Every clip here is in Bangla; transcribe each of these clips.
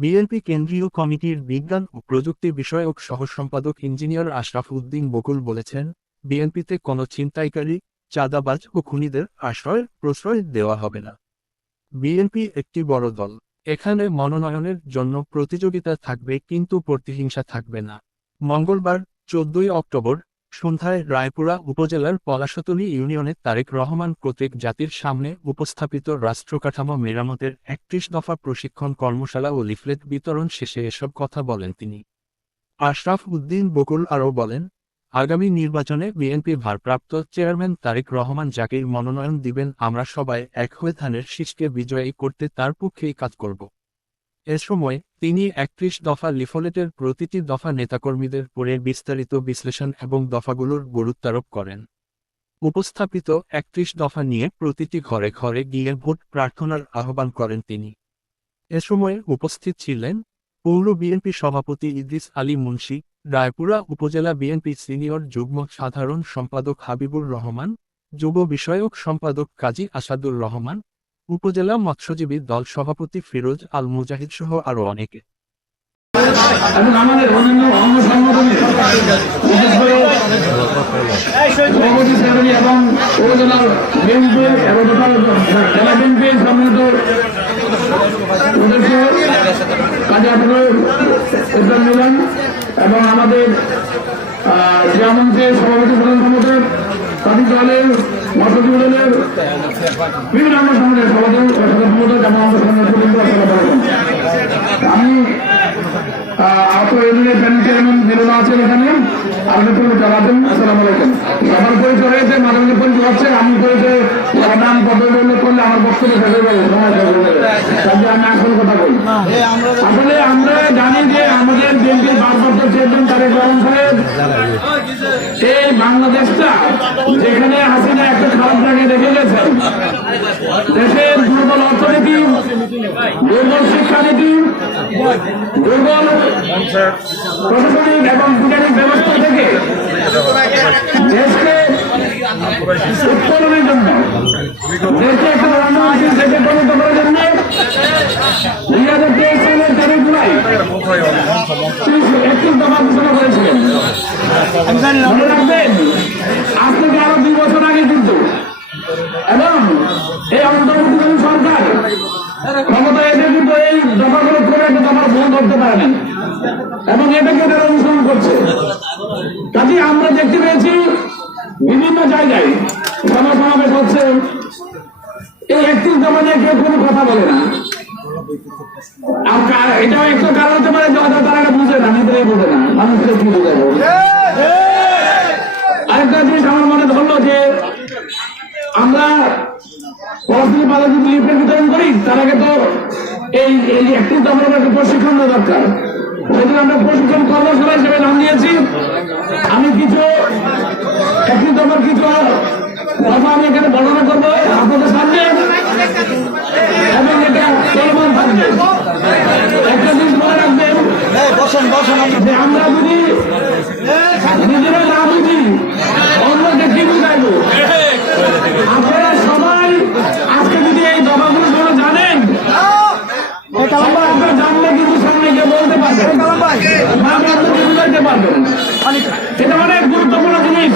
বিএনপি কেন্দ্রীয় কমিটির বিজ্ঞান ও প্রযুক্তি বিষয়ক সহ সম্পাদক ইঞ্জিনিয়ার আশরাফ উদ্দিন বকুল বলেছেন, বিএনপিতে কোনো ছিনতাইকারী, চাঁদাবাজ ও খুনিদের আশ্রয়, প্রশ্রয় দেওয়া হবে না। বিএনপি একটি বড় দল। এখানে মনোনয়নের জন্য প্রতিযোগিতা থাকবে কিন্তু প্রতিহিংসা থাকবে না। মঙ্গলবার, চোদ্দই অক্টোবর সন্ধ্যায় রায়পুরা উপজেলার পলাশতলী ইউনিয়নে তারেক রহমান কর্তৃক জাতির সামনে উপস্থাপিত রাষ্ট্রকাঠামো মেরামতের একত্রিশ দফা প্রশিক্ষণ কর্মশালা ও লিফলেট বিতরণ শেষে এসব কথা বলেন তিনি। আশরাফ উদ্দিন বকুল আরও বলেন, আগামী নির্বাচনে বিএনপি ভারপ্রাপ্ত চেয়ারম্যান তারেক রহমান যাকে মনোনয়ন দিবেন আমরা সবাই এক হয়ে ধানের শীষকে বিজয়ী করতে তার পক্ষেই কাজ করব। এ সময় তিনি একত্রিশ দফা লিফলেটের প্রতিটি দফা নেতাকর্মীদের পরে বিস্তারিত বিশ্লেষণ এবং দফাগুলোর গুরুত্বারোপ করেন। উপস্থাপিত একত্রিশ দফা নিয়ে প্রতিটি ঘরে ঘরে গিয়ে ভোট প্রার্থনার আহ্বান করেন তিনি। এ সময় উপস্থিত ছিলেন পৌর বিএনপি সভাপতি ইদ্রিস আলী মুন্সি, রায়পুরা উপজেলা বিএনপি সিনিয়র যুগ্ম সাধারণ সম্পাদক হাবিবুর রহমান, যুব বিষয়ক সম্পাদক কাজী আসাদুর রহমান উপজেলা মৎস্যজীবী দল সভাপতি ফিরোজ আল মুজাহিদ সহ আরও অনেকে। এবং আমাদের সভাপতি এবং আমাদের প্রধান দলের আমি মিলন আছেন এখানে আপনি তুমি জানাবেন আসসালামু আলাইকুম সবার পরিচয় হয়েছে মাঝে পরিচয় হচ্ছে আমি পরিচয় নাম পদবি করলে আমার বক্তব্য শেষ আমি আসল কথা বলি আসলে আমরা জানি যে আমাদের বিএনপির ভারপ্রাপ্ত চেয়ারম্যান তারেক রহমান সাহেব এই বাংলাদেশটা যেখানে হাসিনা একটা খারাপ জায়গায় রেখে গেছে, দেশের দুর্বল অর্থনীতি, দুর্বল শিক্ষানীতি, দুর্বল প্রশাসনিক এবং বিজ্ঞানিক ব্যবস্থা থেকে দেশকে আজ থেকে আরও দুই বছর আগে কিন্তু এবং এই অন্তর্বর্তীকালীন সরকার ক্ষমতা এসে কিন্তু এই দফাগুলো করে দফা ভুল করতে পারে এবং এটাকে তারা অনুসরণ করছে। কাজে আমরা দেখতে পেয়েছি বিভিন্ন জায়গায় সভা সমাবেশ হচ্ছে। এই একত্রিশ দফা নিয়ে কেউ কোনো কথা বলে না। এটাও কারণ হতে পারে তারা বুঝে না, নিজেরাই বোঝে না। কি বোঝাবো? আরেকটা জিনিস আমার মনে ধরলো যে আমরা বিতরণ করি, তার আগে তো এই প্রশিক্ষণ দরকার। সেজন্য আমরা প্রশিক্ষণ কর্মশালা হিসেবে নাম দিয়েছি। আমি কিছু একটু তোমার কিছু কথা আমি এখানে বর্ণনা করব আপনাদের সামনে। এবং এটা চলমান থাকবে। একটা জিনিস মনে রাখবেন যে আমরা যদি নিজেরা না বুঝি অন্যকে কি বুঝাইবো? আপনারা সবাই আজকে যদি এই দফাগুলো তোমরা জানেন সবাই আপনারা জানলে কিন্তু সামনে গিয়ে বলতে পারবেন বা আপনাদেরকে বুঝাইতে পারবেন এটা অনেক গুরুত্বপূর্ণ জিনিস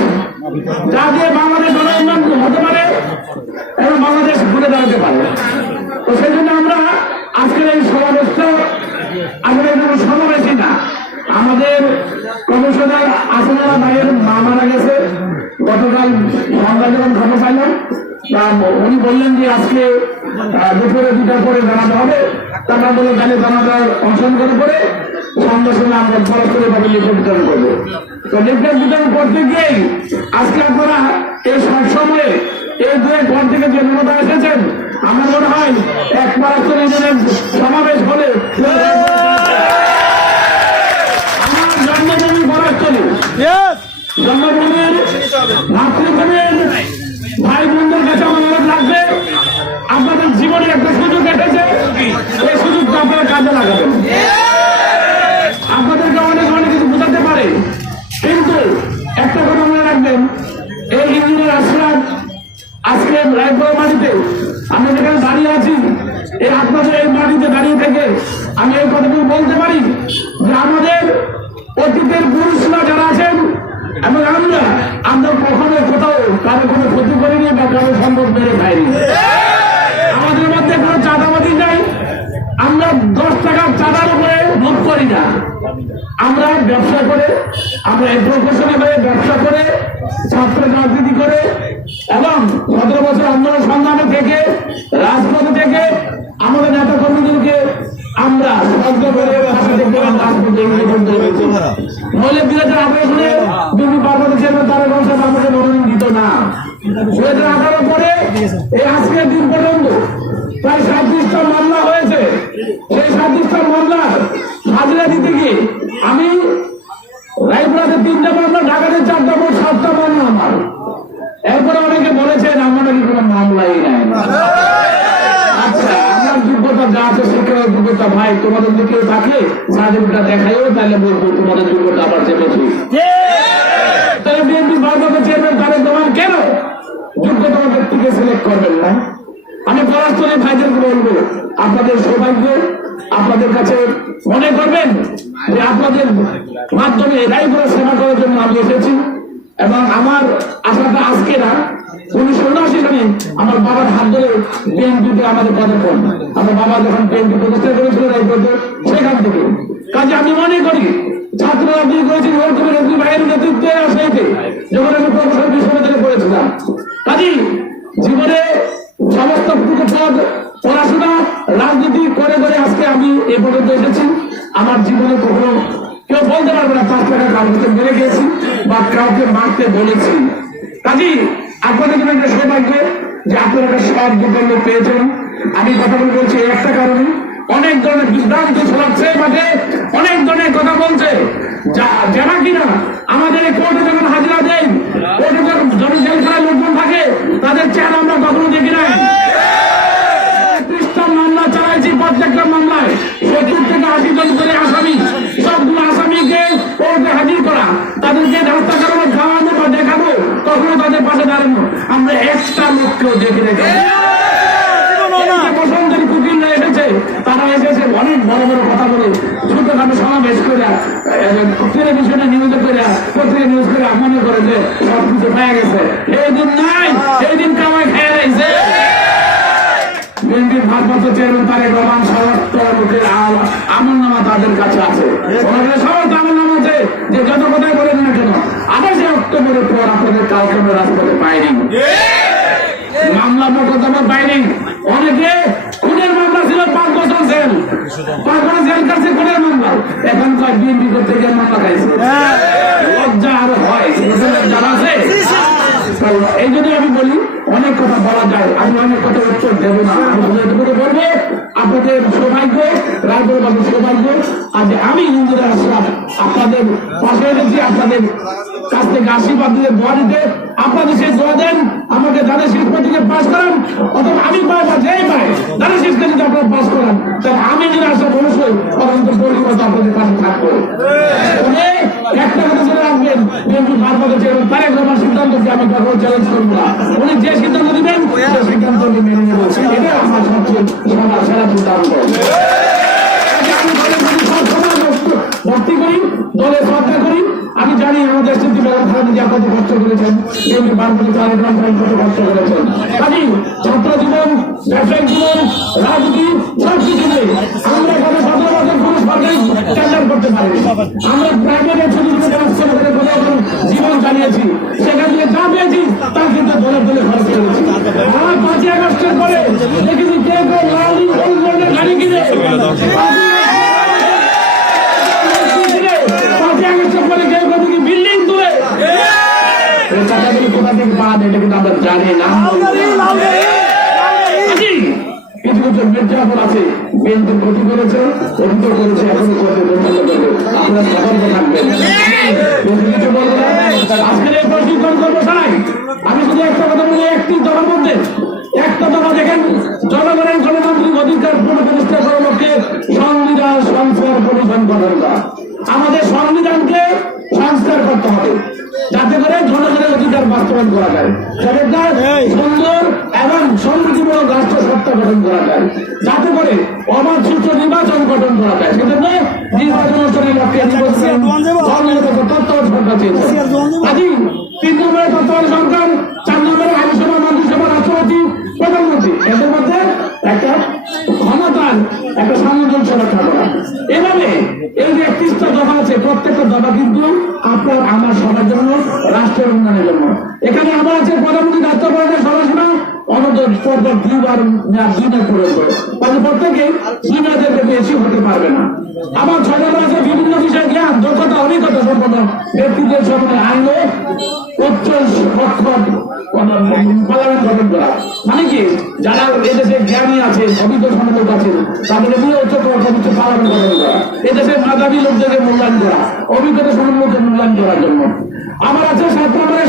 যা দিয়ে বাংলাদেশ উন্নয়ন হতে পারে এবং বাংলাদেশ ঘুরে দাঁড়াতে পারে। তো সেই জন্য আমরা আজকের এই সমাবেশটা আসলে কোনো সমাবেশই না। আমাদের কমিশনার আসনারা ভাইয়ের মা মারা গেছে। গতকাল সন্ধ্যা যখন খবর পাইলাম উনি বললেন যে আজকে দুপুরে দুটার পরে জানাতে হবে। তারপর বলে, তাহলে জানাটার অংশগ্রহণ করে পরে সন্ধ্যার সময় আমরা সরাসরি ভাবে লিফলেট বিতরণ করব। তো লিফলেট বিতরণ করতে গিয়েই আজকে আপনারা এই সময়ে এই দুই ঘর থেকে যে মমতা এসেছেন আমার মনে হয় এক মারাত্মক এজনের সমাবেশ হলে আমার জন্মভূমি বরাস্তলী জন্মভূমির মাতৃভূমির ভাই বোনদের কাছে আমার অনুরোধ লাগবে আপনাদের জীবনে একটা সুযোগ এসেছে এই সুযোগটা আপনারা কাজে লাগাবেন। আজকে রায়পুর মাটিতে, আমি যেখানে দাঁড়িয়ে আছি, এই আট বছর এই মাটিতে দাঁড়িয়ে থেকে আমি এই কথাটুকু বলতে পারি যে আমাদের অতীতের পুরুষরা যারা আছেন এবং আমরা আমরা কখনো কোথাও কারও কোনো ক্ষতি করিনি বা কারও সম্ভব মেরে খাইনি আমাদের মধ্যে কোনো চাঁদাবাদি নাই আমরা দশ টাকার চাঁদার উপরে লোভ করি না আমরা ব্যবসা করে, আমরা এই প্রফেশনে হয়ে ব্যবসা করে ছাত্র রাজনীতি করে, এবং সতেরো বছর আন্দোলন সংগ্রামে থেকে, রাজপথে থেকে আমাদের নেতা কর্মীদেরকে আমরা। নইলে তারা আমাকে মনোনয়ন দিত না এই দিন প্রায় মামলা সেই সাতত্রিশটা মামলার হাজিরা দিতে গিয়ে আমি রায়পুরাতে তিনটা মামলা ঢাকাতে চারটা মোট সাতটা মামলা আমার। এরপরে অনেকে বলেছেন আমার নাকি কোনো মামলাই নাই। আচ্ছা আমার যোগ্যতা যা আছে শিক্ষার যোগ্যতা ভাই তোমাদের যদি কেউ থাকে সার্টিফিকেটটা দেখাইও তাহলে বলব তোমাদের যোগ্যতা আবার চেয়ে বেশি তাহলে বিএনপি ভারপ্রাপ্ত চেয়ারম্যান তারেক রহমান কেন যোগ্যতম ব্যক্তিকে সিলেক্ট করবেন না? আমি পরাষ্ট্রের ভাইদেরকে বলব আপনাদের সৌভাগ্য আপনাদের কাছে মনে করবেন যে আপনাদের মাধ্যমে রায়পুরা সেবা করার জন্য আমি এসেছি। এবং আমার আশাটা আজকে না উনিশশো উনআশি সালে আমার বাবার হাত ধরে বিএনপিতে আমাদের পদক্ষেপ আমার বাবা যখন বিএনপি প্রতিষ্ঠা করেছিল রায়পুরতে সেখান থেকে। কাজে আমি মনে করি, ছাত্র রাজনীতি করেছি ওরকম রবি ভাইয়ের নেতৃত্বে আসাইতে যখন আমি প্রফেসর বিশ্ববিদ্যালয়ে পড়েছিলাম। কাজী জীবনে এ পর্যন্ত এসেছি আমার জীবনে কখনো কেউ বলতে পারবে না, পাঁচ টাকা কাউকে মেরে গেছি বা কাউকে মারতে বলেছি। কাজী, আপনাদের জন্য একটা সৌভাগ্য যে আপনারা সৎ বিকল্প পেয়েছেন। আমি কথা বলে বলছি একটা কারণে। অনেক ধরনের বিভ্রান্ত ছড়াচ্ছে মাঠে অনেক ধরনের কথা বলছে। যারা কিনা আমাদের কোর্টে যখন হাজিরা দেন, কোর্টে যখন যখন জেলখানায় লোকজন থাকে, তাদের চেহারা আমরা কখনো দেখি চালাইছি প্রত্যেকটা মামলায় সত্তর থেকে আশি জন করে আসামি, সবগুলো আসামিকে কোর্টে হাজির করা। তাদেরকে রাস্তা কারণে খাওয়ানো বা দেখাবো কখনো তাদের পাশে দাঁড়ানো। আমরা একটা লোককেও দেখে রেখে তারা এসেছে বড় কথা বলে সমাবেশ করে নিউজ করে নিউজ করে মনে করে যে সব কিছু গেছে। এই দিন নাই, এই দিন কামাই খেয়ে বিএনপির ভারপ্রাপ্ত চেয়ারম্যান তারেক রহমান সমস্ত লোকের আমল নামা তাদের কাছে আছে। সমস্ত আমল নামা আছে। যে যত কথাই বলেন না কেন আঠাশে অক্টোবরের পর আপনাদের কাউকে আমরা রাজপথে পাইনি। মামলা মোকদ্দমা পাইনি। অনেকে খুনের মামলা ছিল, পাঁচ বছর জেল। পাঁচ বছর জেল কাটছে খুনের মামলা। এখন কয় বিএনপি করতে গিয়ে মামলা খাইছে লজ্জা আরও হয় যারা আছে তো এই জন্য আমি বলি অনেক কথা বলা যায় অনেক কথা উত্তর দেবো না, আমি এটুকু বলব আপনাদের সৌভাগ্য রাজের বাবু সৌভাগ্য। আজ আমি হিন্দুরা আসলাম আপনাদের আপনাদের কাছ থেকে আশীর্বাদ দিতে দোয়া দিতে আপনাদের সেই দোয়া দেন আমাকে দাদা শিল্প থেকে পাশ করান, অথবা আমি পাই বা যেই পাই, দাদা শিল্পকে যদি আপনারা পাশ করান, তাহলে আমি যদি আসলে অবশ্যই অনন্ত পরিবর্তন আপনাদের পাশে থাকব। একটা চ্যালেঞ্জ করব যে সিদ্ধান্ত আমার ভক্তি করি স্মৃতি বেগম খালেদা কত কষ্ট করেছেন। বিএনপি ভারপ্রাপ্ত তারেক রহমান কত কষ্ট করেছেন। কাজী, ছাত্র জীবন, ব্যবসায়িক জীবন, রাজনীতি, সব কিছু আমরা এখানে সতেরো বছর কোনো সরকারি টেন্ডার করতে পারিনি। আমরা প্রাইভেটের ছোট ছোট ব্যবসা করে জীবন চালিয়েছি। সেখান থেকে যা পেয়েছি, তা কিন্তু দলে দলে খরচ করেছি আমার পাঁচই আগস্টের পরে দেখেছি কে কেউ লাল গাড়ি কিনে পাঁচই আগস্টের পরে কেউ কেউ দেখি বিল্ডিং তুলে এই টাকাগুলি কোথা থেকে পান এটা কিন্তু আমরা জানি না। কিছু কিছু মির্জাপুর আছে বিএনপি ক্ষতি করেছে অভিযোগ করেছে এখনও করতে আপনারা সতর্ক থাকবেন। কিছু বলব না আজকের এই প্রশিক্ষণ করব তাই আমি শুধু একটা কথা বলি একটি দলের মধ্যে একটা দফা দেখেন জনগণের গণতান্ত্রিক অধিকার পুনঃপ্রতিষ্ঠা করার লক্ষ্যে সংবিধান সংস্কার কমিশন গঠন করা আমাদের সংবিধানকে সংস্কার করতে হবে। যাতে করে জনগণের অধিকার বাস্তবায়ন করা যায়। যাতে সুন্দর এবং সমৃদ্ধিমূলক রাষ্ট্র সত্তা গঠন করা যায়। যাতে করে অবাধ সুস্থ নির্বাচন গঠন করা যায়। সেজন্য নির্বাচন অনুষ্ঠানের লক্ষ্যে নির্বাচন তত্ত্বাবধান সরকার চেয়েছে। আজ তিন নম্বরের তত্ত্বাবধান সরকার চার নম্বরের আইনসভা মন্ত্রিসভা রাষ্ট্রপতি প্রধানমন্ত্রী এদের মধ্যে একটা ক্ষমতার একটা সামঞ্জস্য রক্ষা করা এভাবে এই যে একত্রিশটা দফা আছে, প্রত্যেকটা দফা কিন্তু আপনার আমার সবার জন্য, রাষ্ট্রের উন্নয়নের জন্য। এখানে আমার আছে প্রধানমন্ত্রী দায়িত্ব পালনের সময়সীমা অনন্তর পরপর দুইবার মেয়াদ দুই করে তাহলে প্রত্যেকে দুই মেয়াদের বেশি হতে পারবে না। আমার ছয় আছে, বিভিন্ন বিষয়ে জ্ঞান, দক্ষতা, অভিজ্ঞতা সম্পন্ন ব্যক্তিদের সামনে আইনে মানে জ্ঞানী আছে আছে মূল্যায়ন করার জন্য। আমার আছে সাত নম্বরের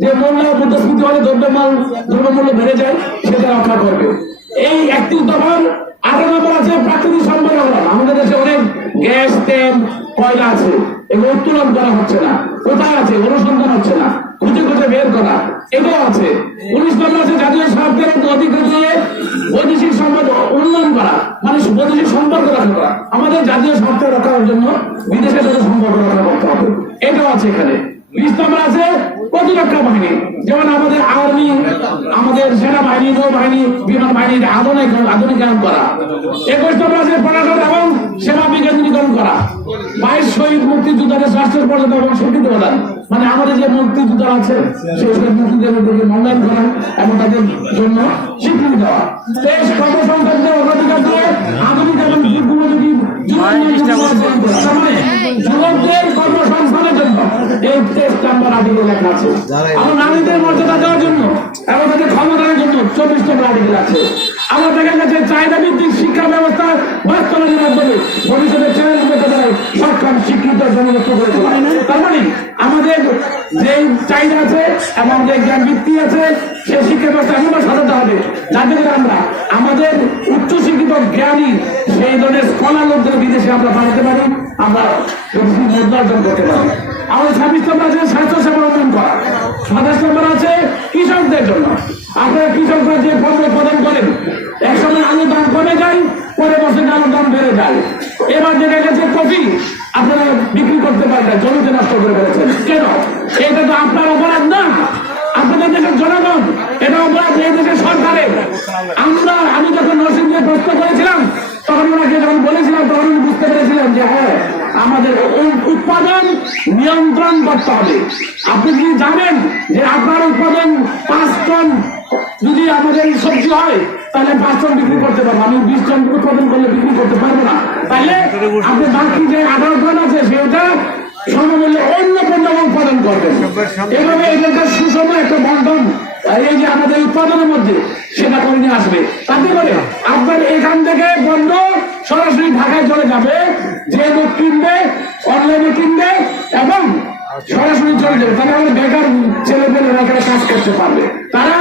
যে মূল্য মুদ্রাস্ফীতি হলে দ্রব্যমাল দ্রব্যমূল্য বেড়ে যায় সেটা রক্ষা করবে। এই একত্রিশ দফার আঠারো নম্বর আছে প্রাকৃতিক সম্পদ আমাদের দেশে অনেক গ্যাস, তেল, কয়লা আছে। এগুলো উত্তোলন করা হচ্ছে না। কোথায় আছে? অনুসন্ধান হচ্ছে না। খুঁজে খুঁজে বের করা। এটাও আছে। উনিশ নম্বর আছে জাতীয় স্বার্থের অধিকার দিয়ে বৈদেশিক সম্পদ উন্নয়ন করা মানে বৈদেশিক সম্পর্ক রক্ষা করা। আমাদের জাতীয় স্বার্থ রক্ষার জন্য বিদেশের সাথে সম্পর্ক রক্ষা করতে হবে। এটাও আছে এখানে। আছে প্রতিরক্ষা বাহিনী যেমন আমাদের আর্মি আমাদের সেনাবাহিনী নৌবাহিনী বিমান বাহিনীর আধুনিক আধুনিকায়ন করা। একুশ নম্বর আছে পড়াশোনা এবং সেবা বিকেন্দ্রীকরণ করা। বাইশ শহীদ মুক্তিযোদ্ধাদের স্বাস্থ্যের পর্যন্ত এবং স্বীকৃতি প্রদান। মানে আমাদের যে মুক্তিযোদ্ধা আছে সেই সব মুক্তিযোদ্ধাদেরকে মূল্যায়ন করা এবং তাদের জন্য স্বীকৃতি দেওয়া। তেইশ কর্মসংস্থানদের অগ্রাধিকার দিয়ে আধুনিক এবং যুগোপযোগী যুবকদের এই তেইশ নাম্বার আর্টিকেল লেখা আছে। আমার নারীদের মর্যাদা দেওয়ার জন্য এবং তাদের ক্ষমতার জন্য চব্বিশ নম্বর আর্টিকেল আছে। আমার দেখা গেছে চাহিদা ভিত্তিক শিক্ষা ব্যবস্থা বাস্তবায়নের মাধ্যমে ভবিষ্যতে চ্যালেঞ্জ করতে সক্ষম শিক্ষিত জনগত করে তোলা। তার মানে? আমাদের যে চাহিদা আছে এবং যে জ্ঞান ভিত্তি আছে সেই শিক্ষা ব্যবস্থা সাজাতে হবে। যাতে করে আমরা আমাদের উচ্চ শিক্ষিত জ্ঞানী সেই ধরনের স্কলার লোকদের বিদেশে আমরা পাঠাতে পারি। আমরা বিদেশি অর্জন করতে পারি। আমাদের ছাব্বিশ নম্বর আছে স্বাস্থ্য সেবা উন্নয়ন করা। সাতাশ নম্বর আছে কৃষকদের জন্য। আপনারা কৃষকরা যে পণ্য প্রদান করেন, একসময় আলুর দাম কমে যায় পরে বছর আলুর দাম বেড়ে যায়। এবার দেখা গেছে কফি আপনারা বিক্রি করতে পারেন জমিতে নষ্ট করে ফেলেছেন। কেন? এটা তো আপনার অপরাধ না। আপনাদের দেশের জনগণ, এটা অপরাধ এই দেশের সরকারের। আমরা, আমি যখন নরসিং দিয়ে প্রশ্ন করেছিলাম, তখন ওনাকে যখন বলেছিলাম, তখন বুঝতে পেরেছিলাম যে হ্যাঁ আমাদের উৎপাদন নিয়ন্ত্রণ করতে হবে। আপনি কি জানেন যে আপনার উৎপাদন পাঁচ টন যদি আমাদের সবজি হয়, তাহলে পাঁচ টন বিক্রি করতে পারব। আমি বিশ টন উৎপাদন করলে বিক্রি করতে পারব না। তাহলে আপনি বাকি যে আঠারো টন আছে, সেটা সমমূল্যে অন্য পণ্য উৎপাদন করবেন। এভাবে এটাকে সুষম একটা বন্টন যে আমাদের উৎপাদনের মধ্যে সেটা করে নিয়ে আসবে, তাতে করে আপনার এখান থেকে পণ্য সরাসরি ঢাকায় চলে যাবে, যে লোক কিনবে, অনলাইনে কিনবে এবং সরাসরি চলে যাবে। তাহলে আমাদের বেকার ছেলে পেলেরা এখানে কাজ করতে পারবে। তারা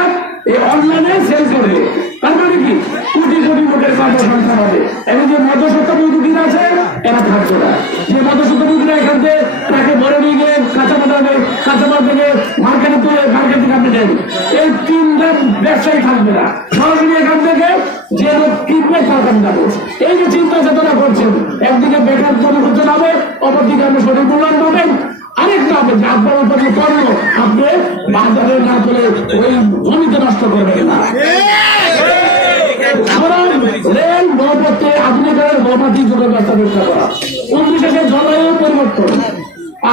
এই অনলাইনে সেল করবে। তার মানে কি? কোটি কোটি লোকের কর্মসংস্থান হবে। এবং যে মধ্যসত্ত্ব বৈদ্যুতিরা আছে, এরা থাকবে না। যে মধ্যসত্ত্ব বৈদ্যুতিরা এখান থেকে তাকে ভরে নিয়ে গিয়ে কাঁচামাল আনবে কাঁচামাল থেকে মার্কেটে তুলে মার্কেট থেকে আপনি দেন এই তিনটা ব্যবসায়ী থাকবে না সরাসরি এখান থেকে যে লোক কিনবে তার কাছে যাবে এই যে চিন্তা চেতনা করছেন একদিকে বেকার জনসংখ্যা হবে অপরদিকে আপনি সঠিক মূল্যায়ন পাবেন আরেকটা হবে যে আপনার উপরে পণ্য আপনি বাজারে না চলে ওই জমিতে নষ্ট করবেন না আমরা রেল নৌপথে আধুনিকরণ নৌপাতি উনত্রিশ আছে জলবায়ু পরিবর্তন।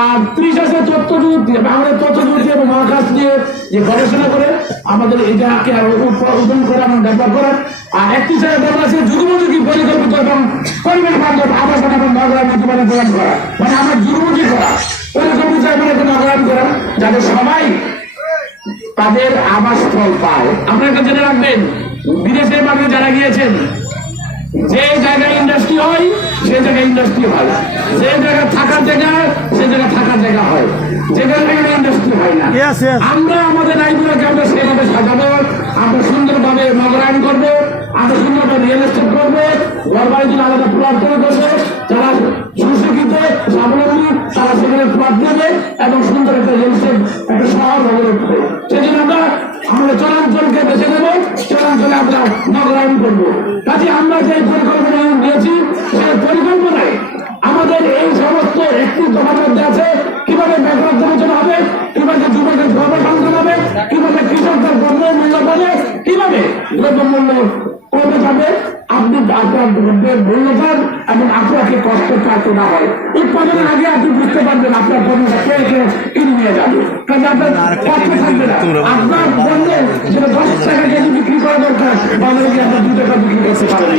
আর ত্রিশ আছে যুগ দিয়ে তথ্য যুগ দিয়ে মহাকাশ দিয়ে যে গবেষণা করে, আমাদের এটাকে উদ্বোধন করে এবং ডেভেলপ করা। আর একত্রিশ হাজার বলা আছে যুগমুখী পরিকল্পিত এবং পরিবেশ বান্ধব আবাসন এবং নগরায়ণ প্রদান করা। মানে আমার যুগমুখী করা, পরিকল্পিত এবং নগরায়ণ করা, যাতে সবাই তাদের আবাসস্থল পায়। আপনারা একটা জেনে রাখবেন বিদেশের বাইরে যারা গিয়েছেন যে জায়গায় ইন্ডাস্ট্রি হয় সে জায়গায় ইন্ডাস্ট্রি হয়। যে জায়গায় থাকার জায়গা সে জায়গায় থাকার জায়গা হয়। জায়গায় ইন্ডাস্ট্রি হয় না. আমরা আমাদের আমরা সেভাবে সাজাবো আমরা সুন্দরভাবে নগরায়ণ করব আমরা সুন্দরভাবে রিয়েল এস্টেট করব ঘর আলাদা প্লট করে করব যারা সুশিক্ষিত স্বাবলম্বী তারা সেখানে প্লট নেবে এবং সুন্দর একটা রিয়েল এস্টেট একটা শহর উঠবে সেই জন্য আমরা আমরা চলাঞ্চলকে বেছে নেব চলাঞ্চলে আমরা নগরায়ণ করব। কাজে আমরা যে পরিকল্পনা নিয়েছি সেই পরিকল্পনায় আমাদের এই সমস্ত একটি দফার মধ্যে আছে। কীভাবে ব্যাকওয়ার্ড জনচন হবে কীভাবে যুবকের কর্মসংস্থান হবে কীভাবে কৃষকদের দ্রব্য মূল্য পাবে কীভাবে দ্রব্য মূল্য কমে যাবে আপনি আপনার দ্রব্যের মূল্য পান এবং আপনাকে কষ্ট পাইতে না হয়। উৎপাদনের আগে আপনি বুঝতে পারবেন আপনার পণ্যটা কে কে কিনে নিয়ে যাবে। কাজে আপনার কষ্ট থাকবে না। আপনার পণ্য যেটা দশ টাকা কেজি বিক্রি করা দরকার বাজারে আপনার দু টাকা বিক্রি করতে পারবেন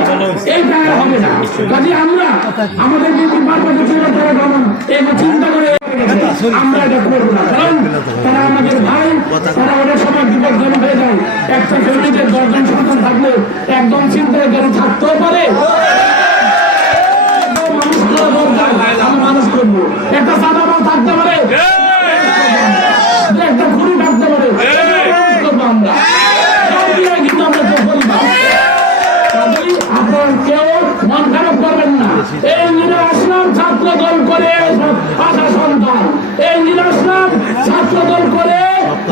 এই টাকা হবে না। কাজে আমরা, আমাদের কিন্তু বারবার চিন্তা করে গমন এগুলো চিন্তা করে আমরা এটা করব না। কারণ তারা আমাদের ভাই, তারা অনেক সময় বিপদ হয়ে যায়। একটা ফ্যামিলিতে দশজন সন্তান থাকলে একদম চিন্তায় যেন থাকতেও পারে। মানুষ করা করব। একটা সাদাবাল থাকতে পারে। এই নীলা আসলাম ছাত্র দল করে আসা সন্তান। এই নীলা আসলাম ছাত্র দল করে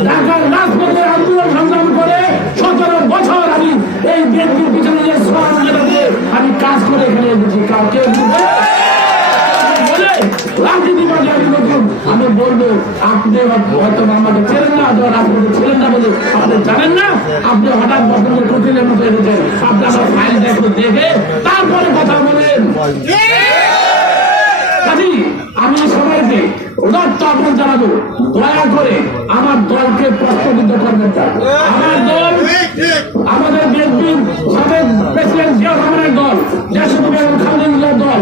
ঢাকার রাজপথে আন্দোলন সংগ্রাম করে সতেরো বছর আমি এই ব্যক্তির পিছনে যে শ্রম আমি কাজ করে এখানে এসেছি। কাউকে রাজনীতি বাজে আমি নতুন। আমি বলব, আপনি হয়তো আমাকে ছিলেন না, অথবা রাজনীতি ছিলেন না বলে আপনি জানেন না। আপনি হঠাৎ বছরের কঠিনের মতো এসেছেন। আপনি আমার একটু দেখে কথা আমি সবাইকে উদার্ত আহ্বান জানাব। দয়া করে আমার দলকে প্রশ্নবিদ্ধ করবেন আমার দল, আমাদের বিএনপির সাবেক প্রেসিডেন্ট জিয়া রহমানের দল বেগম দল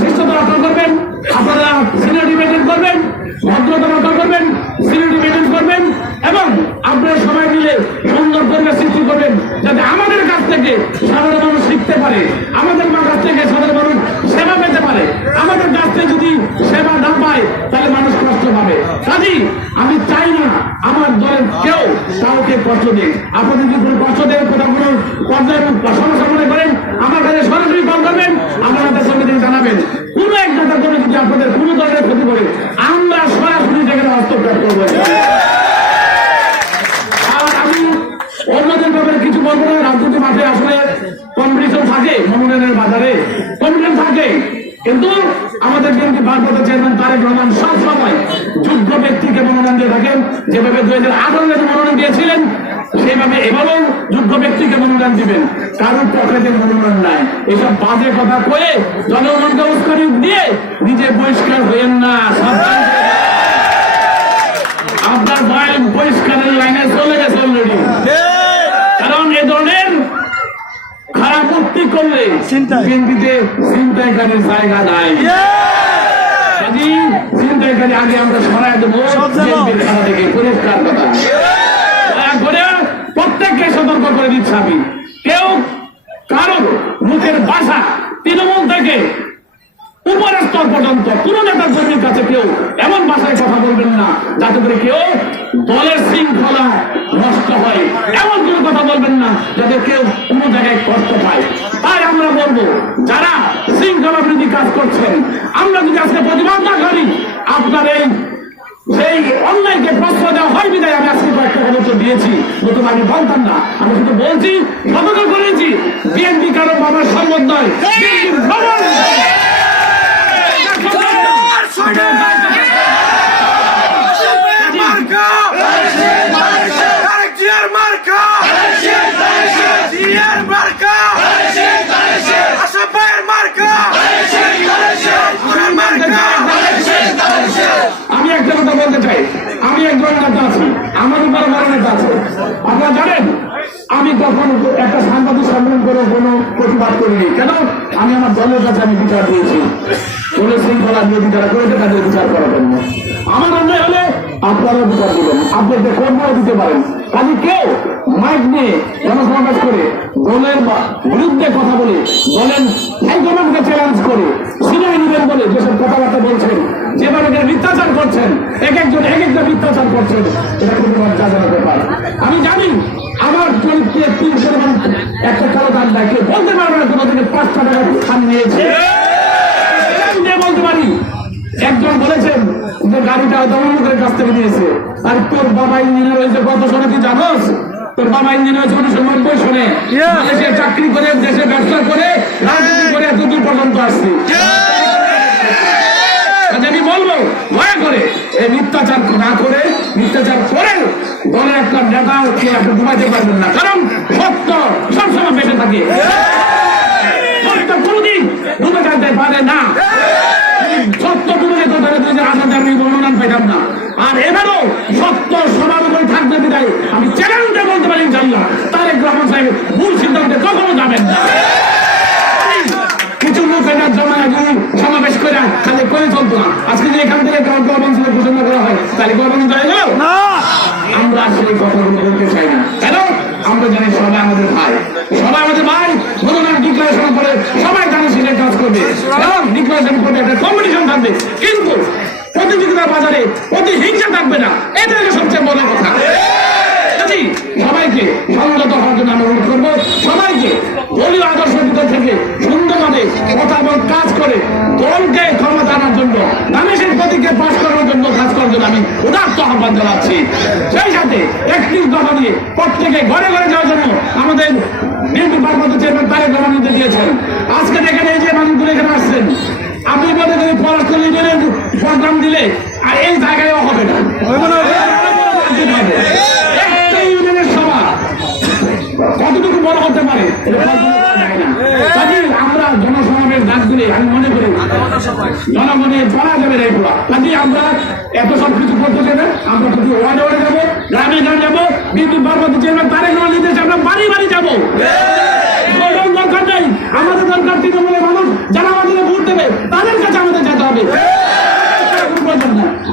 শিষ্টতা রক্ষা করবেন আপনারা সিনিয়রিটি মেনটেন করবেন, ভদ্রতা রক্ষা করবেন সিনিয়রিটি মেনটেন করবেন, এবং আপনারা সবাই মিলে সুন্দর পরিবেশ সৃষ্টি করবেন, যাতে আমাদের কাছ থেকে সাধারণ মানুষ শিখতে পারে, আমাদের কাছ থেকে সাধারণ মানুষ সেবা পেতে পারে, আমাদের কাছ থেকে যদি সেবা না পায়, তাহলে মানুষ কষ্ট পাবে। কাজী, আমি চাই না আমার দলের কেউ কাউকে কষ্ট দেয় আপনাদের যদি কোনো কষ্ট দেয় কোথাও কোনো পর্যায়ে সমস্যা মনে করেন আমার কাছে সরাসরি কল করবেন আপনাদের সঙ্গে দিন জানাবেন। কোন এক নেতা করে যদি আপনাদের কোনো ধরনের ক্ষতি করে, আমরা সরাসরি সেখানে হস্তক্ষেপ করব। অন্যদের ব্যাপারে কিছু বলব না, রাজনীতি মাঠে আসলে কম্পিটিশন থাকে মনোনয়নের বাজারে, কম্পিটিশন থাকে। কিন্তু আমাদের বিএনপি ভারপ্রাপ্ত চেয়ারম্যান তারেক রহমান সব সময় যোগ্য ব্যক্তিকে মনোনয়ন দিয়ে থাকেন। যেভাবে দুই হাজার আঠারো মনোনয়ন দিয়েছিলেন সেইভাবে এবারেও যোগ্য ব্যক্তিকে মনোনয়ন দিবেন। কারোর পকেটে মনোনয়ন নাই। এসব বাজে কথা কয়ে জনগণকে উস্কানি দিয়ে নিজে বহিষ্কার হইয়েন না। আপনার বয়ান পরিষ্কারের লাইনে চলে গেছে অলরেডি কারণ এ ধরনের খারাপ মূর্তি করলে ছিনতাই। বিএনপিতে চিন্তাইকারীর জায়গা নাই। যদি চিন্তাইকারী আগে আমরা সরাই দেবো সব জায়গা। বিএনপির খাতা থেকে পরিষ্কার কথা দয়া করে প্রত্যেককে আমি কেউ কারও মুখের ভাষা তৃণমূল থেকে পর্যন্ত কোন নেতা কর্মীর কাছে কেউ এমন কথা বলবেন না, যাতে করে কেউ দলের শৃঙ্খলা নষ্ট হয়। এমন কোন কথা বলবেন না, যাতে কেউ কোন জায়গায় কষ্ট পায়। তাই আমরা বলব, যারা শৃঙ্খলা বৃদ্ধি কাজ করছেন, আমরা যদি আজকে প্রতিবাদ না করি, আপনার এই সেই অন্যায়কে প্রশ্রয় দেওয়া হয় বিদায় আমি আজকে কয়েকটা কথা দিয়েছি। নতুন আমি বলতাম না। আমি শুধু বলছি সতর্ক করেছি। বিএনপি কারও বাবার সম্মত নয় বিএনপি ভ্রমণ মার্কা বলতে চাই আমি একজন নেতা আছি আমাদের বড় বড় নেতা আছে। আপনারা জানেন, আমি কখন একটা সাংবাদিক সম্মেলন করে কোনো প্রতিবাদ করিনি। কেন? আমি আমার দলের কাছে আমি বিচার দিয়েছি দলের শৃঙ্খলা যদি যারা করেছে, তাদের বিচার করার জন্য। আমার অন্যায় হলে আপনারা বিচার দিবেন আপনি একটা কর্মও দিতে পারেন। কাজে কেউ মাইক নিয়ে জনসমাবেশ করে দলের বিরুদ্ধে কথা বলে দলের হাইকমান্ডকে চ্যালেঞ্জ করে সিনেমা নিবেন বলে যেসব কথাবার্তা বলছেন যেভাবে এখানে মিথ্যাচার করছেন, এক একজন, এক একটা মিথ্যাচার করছেন, এটা খুবই লজ্জাজনক ব্যাপার। আমি জানি আমার চরিত্রে তিন পরিমাণ একটা কালো দান ডাকে বলতে পারবে না কোনো দিকে পাঁচটা টাকা খান নিয়েছে বলতে পারি, একজন বলেছেন যে গাড়িটা দমনমুখের কাছ থেকে নিয়েছে, আর তোর বাবা ইঞ্জিনিয়ার হয়েছে কত শোনে তুই জানোস? তোর বাবা ইঞ্জিনিয়ার উনিশশো নব্বই দেশে চাকরি করে দেশে ব্যবসা করে রাজনীতি করে পর্যন্ত আসছি। আমি বলব দয়া করে এই মিথ্যাচার না করে মিথ্যাচার করে দলের একটা আপনি পারবেন না। কারণ সত্য সবসময় বেঁচে থাকে। সত্য কোনদিন ডুবে থাকতে পারে না। সত্য ডুবে যেত আমি মনোনয়ন পেতাম না। আর এবারও সত্য সবার উপরে থাকবে বিদায় আমি চ্যালেঞ্জে বলতে পারি ইনশাল্লাহ তারেক রহমান সাহেব ভুল সিদ্ধান্তে কখনো যাবেন না। কিছু লোক এটা জমা সমাবেশ করে খালি করে চলতো না। আজকে যে এখান থেকে গণতন্ত্র ঘোষণা করা হয় তাহলে গণতন্ত্র হয়ে গেল? আমরা আসলে কথাগুলো বলতে চাই না। কেন? আমরা জানি সবাই আমাদের ভাই। সবাই আমাদের ভাই। মনোনয়ন ডিক্লারেশন করে সবাই জানে সেটা কাজ করবে। এবং ডিক্লারেশন করবে একটা কম্পিটিশন থাকবে। কিন্তু প্রতিযোগিতার বাজারে প্রতি হিংসা থাকবে না। এটা সবচেয়ে বড় কথা। সবাইকে সংযত হওয়ার জন্য আমরা অনুরোধ করব। সবাইকে দলীয় আদর্শ ভিতর থেকে সুন্দরভাবে কথা এবং কাজ করে দলকে ক্ষমতা আনার জন্য মানুষের প্রতীকে পাশ করার জন্য কাজ করার জন্য আমি উদার্ত আহ্বান জানাচ্ছি। সেই সাথে একত্রিশ দফা দিয়ে প্রত্যেকে ঘরে ঘরে যাওয়ার জন্য আমাদের বিএনপি পার্বত্য চেয়ারম্যান তারেক রহমান দিয়েছেন। আজকে দেখেন এই যে মানুষগুলো এখানে আসছেন আপনি মনে করেন পররাষ্ট্র ইউনিয়নের প্রোগ্রাম দিলে আর এই জায়গায়ও হবে না একটা ইউনিয়নের সভা কতটুকু বড় হতে পারে। আমরা জনসমাবেশ ডাক দিলে আমি মনে করি জনগণের বলা যাবে না এগুলো কাজেই আমরা এত সব কিছু করতে চাই আমরা শুধু ওয়ার্ডে ওয়ার্ডে যাব, গ্রামে গ্রামে যাব, বিদ্যুৎ পার্বতী চেয়ারম্যান তারেক রহমান নির্দেশে আমরা বাড়ি বাড়ি যাব। দরকার নেই, আমাদের দরকার তৃণমূলের মানুষ যারা আমাদের ভোট দেবে, তাদের কাছে আমাদের যেতে হবে।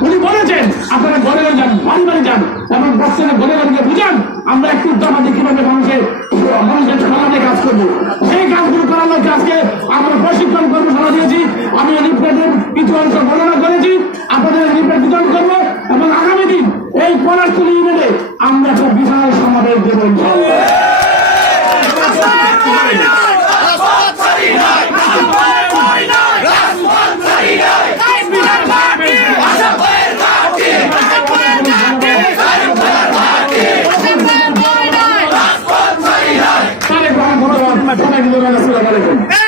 উনি বলেছেন, আপনারা ঘরে যান, বাড়ি বাড়ি যান, এবং বাচ্চারা ঘরে বুঝান, আমরা একটু দামাতে কীভাবে মানুষের মানুষের সমাজে কাজ করব। সেই কাজগুলো করার লক্ষ্যে আজকে আমরা প্রশিক্ষণ কর্মশালা দিয়েছি। আমি রিপোর্টের কিছু অংশ গণনা করেছি। আপনাদের রিপোর্ট বিতরণ করব এবং আগামী দিন এই পলাশতলী ইউনিয়নে আমরা একটা বিশাল সমাবেশ দেবো সবাইকে আলাইকুম